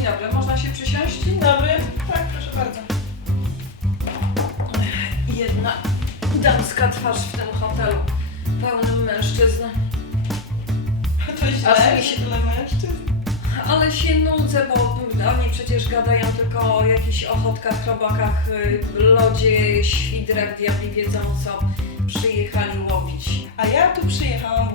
Dzień dobry, można się przysiąść? Dzień dobry. Tak, proszę bardzo. Jedna damska twarz w tym hotelu, pełnym mężczyzn. To źle, mi się tyle mężczyzn. Ale się nudzę, bo oni przecież gadają tylko o jakichś ochotkach, robakach, y, lodzie, świdrach, diabli wiedzą co przyjechali łowić. A ja tu przyjechałam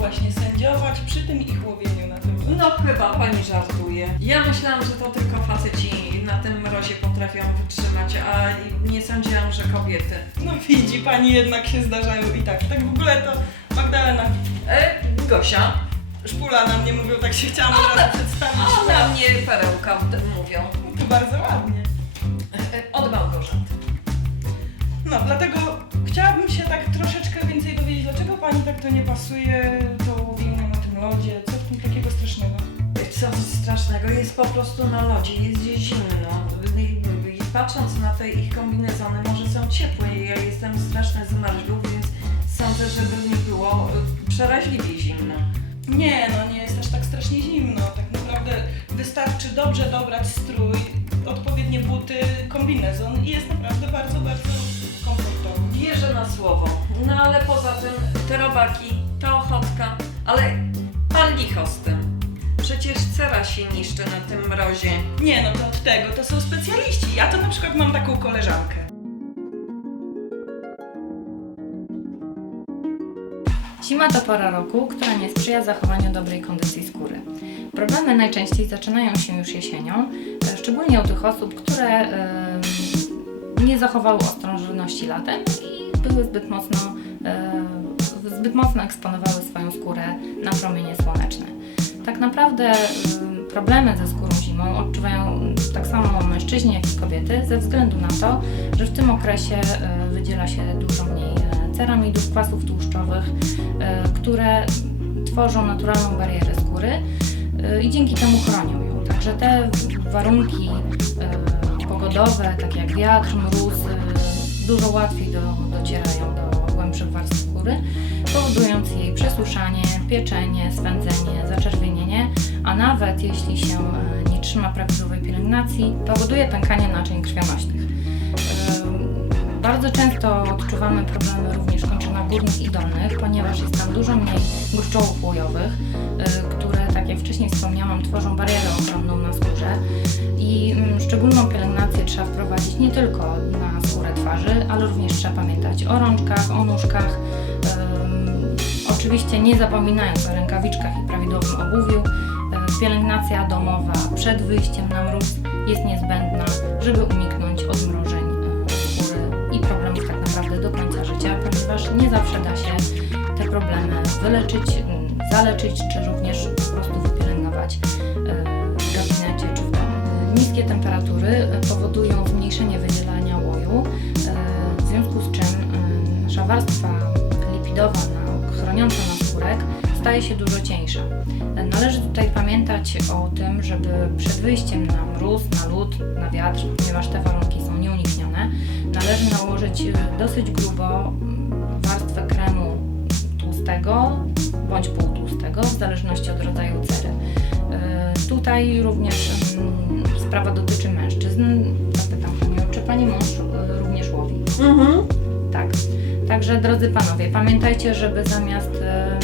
No chyba pani żartuje. Ja myślałam, że to tylko faceci na tym mrozie potrafią wytrzymać, a nie sądziłam, że kobiety. No widzi pani, jednak się zdarzają i tak. Tak w ogóle to Magdalena E, Gosia, Szpula na mnie mówią, tak się chciałam od razu przedstawić. a na mnie perełka mówią. To bardzo ładnie. E, Od Małgorzaty. No, dlatego chciałabym się tak troszeczkę więcej dowiedzieć, dlaczego pani tak to nie pasuje, to łowienie na tym lodzie, co w strasznego? Co strasznego, jest po prostu na lodzie, jest zimno. I, i patrząc na te ich kombinezony, może są ciepłe. Ja jestem straszny zmarzluk, więc sądzę, żeby mi było y, przeraźliwie zimno. Nie, no nie jest aż tak strasznie zimno. Tak naprawdę wystarczy dobrze dobrać strój, odpowiednie buty, kombinezon i jest naprawdę bardzo, bardzo komfortowo. Wierzę na słowo. No ale poza tym te robaki, ta ochotka, ale pal licho z tym. Przecież cera się niszczy na tym mrozie. Nie, no to od tego to są specjaliści. Ja to na przykład mam taką koleżankę. Zima to pora roku, która nie sprzyja zachowaniu dobrej kondycji skóry. Problemy najczęściej zaczynają się już jesienią, e, szczególnie u tych osób, które e, nie zachowały ostrążności latem i były zbyt mocno, e, zbyt mocno eksponowały swoją skórę na promienie słoneczne. Tak naprawdę e, problemy ze skórą zimą odczuwają tak samo mężczyźni, jak i kobiety, ze względu na to, że w tym okresie e, wydziela się dużo mniej e, ceramidów, kwasów tłuszczowych, e, które tworzą naturalną barierę skóry i dzięki temu chronią ją. Także te warunki pogodowe, takie jak wiatr, mróz, dużo łatwiej do, docierają do głębszych warstw skóry, powodując jej przesuszanie, pieczenie, swędzenie, nawet jeśli się e, nie trzyma prawidłowej pielęgnacji, powoduje pękanie naczyń krwionośnych. Em, Bardzo często odczuwamy problemy również w kończynach górnych i dolnych, ponieważ jest tam dużo mniej gruczołów łojowych, y, które, tak jak wcześniej wspomniałam, tworzą barierę ochronną na skórze i mm, szczególną pielęgnację trzeba wprowadzić nie tylko na skórę twarzy, ale również trzeba pamiętać o rączkach, o nóżkach, oczywiście nie zapominając o rękawiczkach i prawidłowym obuwiu. Pielęgnacja domowa przed wyjściem na mróz jest niezbędna, żeby uniknąć odmrożeń skóry i problemów tak naprawdę do końca życia, ponieważ nie zawsze da się te problemy wyleczyć, mm, zaleczyć, czy również po prostu wypielęgnować y, w gabinecie czy w domu. Niskie temperatury y, powodują zmniejszenie wydzielania łoju, y, w związku z czym y, nasza warstwa lipidowa chroniąca nas skórek staje się dużo cieńsza. Należy tutaj pamiętać o tym, żeby przed wyjściem na mróz, na lód, na wiatr, ponieważ te warunki są nieuniknione, należy nałożyć y, dosyć grubo mm, warstwę kremu tłustego bądź półtłustego, w zależności od rodzaju cery. Y, Tutaj również mm, sprawa dotyczy mężczyzn. Zapytam Panią, czy Pani mąż y, również łowi? Mhm. Tak. Także drodzy panowie, pamiętajcie, żeby zamiast e,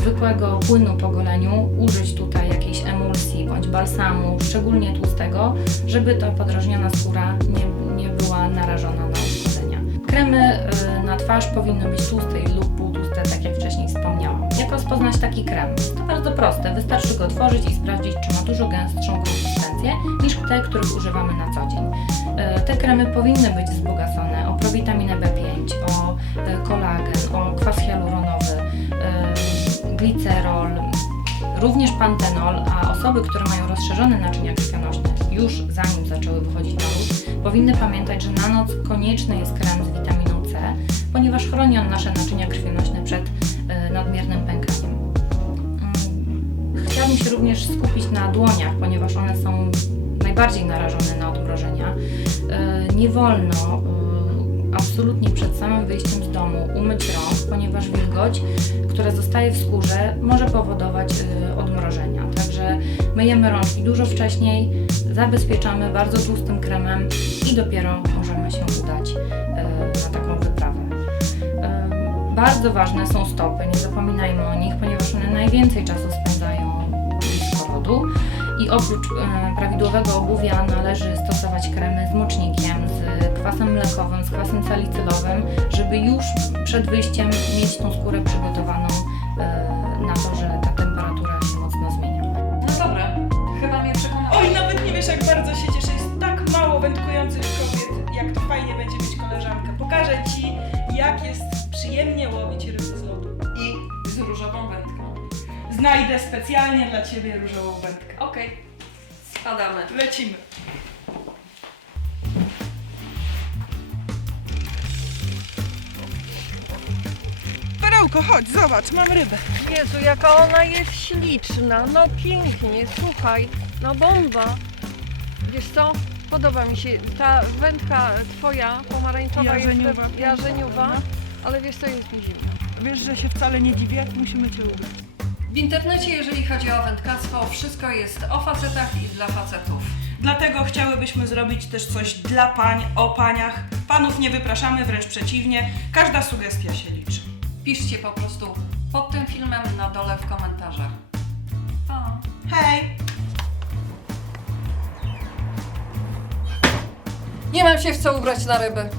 zwykłego płynu po goleniu użyć tutaj jakiejś emulsji bądź balsamu, szczególnie tłustego, żeby ta podrażniona skóra nie, nie była narażona na uszkodzenia. Kremy e, na twarz powinny być tłuste lub półtłuste, tak jak wcześniej wspomniałam. Jak rozpoznać taki krem? To bardzo proste, wystarczy go otworzyć i sprawdzić, czy ma dużo gęstszą konsystencję niż te, których używamy na co dzień. E, Te kremy powinny być wzbogacone o prowitaminę B5, o e, kolagen, o kwas hialuronowy, glicerol, również pantenol, a osoby, które mają rozszerzone naczynia krwionośne już zanim zaczęły wychodzić na lód, powinny pamiętać, że na noc konieczny jest krem z witaminą C, ponieważ chroni on nasze naczynia krwionośne przed e, nadmiernym pękaniem. Mm, Chciałabym się również skupić na dłoniach, ponieważ one są najbardziej narażone na odmrożenia. E, Nie wolno e, absolutnie przed samym wyjściem z domu umyć rąk, ponieważ wilgoć, która zostaje w skórze, może powodować e, odmrożenia. Także myjemy rączki dużo wcześniej, zabezpieczamy bardzo tłustym kremem i dopiero możemy się udać e, na taką wyprawę. E, Bardzo ważne są stopy, nie zapominajmy o nich, ponieważ one najwięcej czasu spędzają blisko lodu. I oprócz e, prawidłowego obuwia należy stosować kremy z mocznikiem, z kwasem mlekowym, z kwasem salicylowym, żeby już przed wyjściem mieć tą skórę przygotowaną e, na to, że ta temperatura się mocno zmienia. No dobra, chyba mnie przekonałeś. Oj, nawet nie wiesz jak bardzo się cieszę. Jest tak mało wędkujących kobiet, jak to fajnie będzie mieć koleżankę. Pokażę Ci, jak jest przyjemnie łowić ryby z lodu. I z różową wędką. Znajdę specjalnie dla Ciebie różową wędkę. Okej, spadamy. Lecimy. Perełko, chodź, zobacz, mam rybę. Jezu, jaka ona jest śliczna, no pięknie, słuchaj, no bomba. Wiesz co, podoba mi się, ta wędka twoja, pomarańczowa Jarzeniowa. jest jarzeniowa, ale wiesz co, jest mi zimno. Wiesz, że się wcale nie dziwię, musimy Cię ubrać. W internecie, jeżeli chodzi o wędkarstwo, wszystko jest o facetach i dla facetów. Dlatego chciałybyśmy zrobić też coś dla pań, o paniach. Panów nie wypraszamy, wręcz przeciwnie. Każda sugestia się liczy. Piszcie po prostu pod tym filmem na dole w komentarzach. Pa! Hej! Nie mam się w co ubrać na ryby.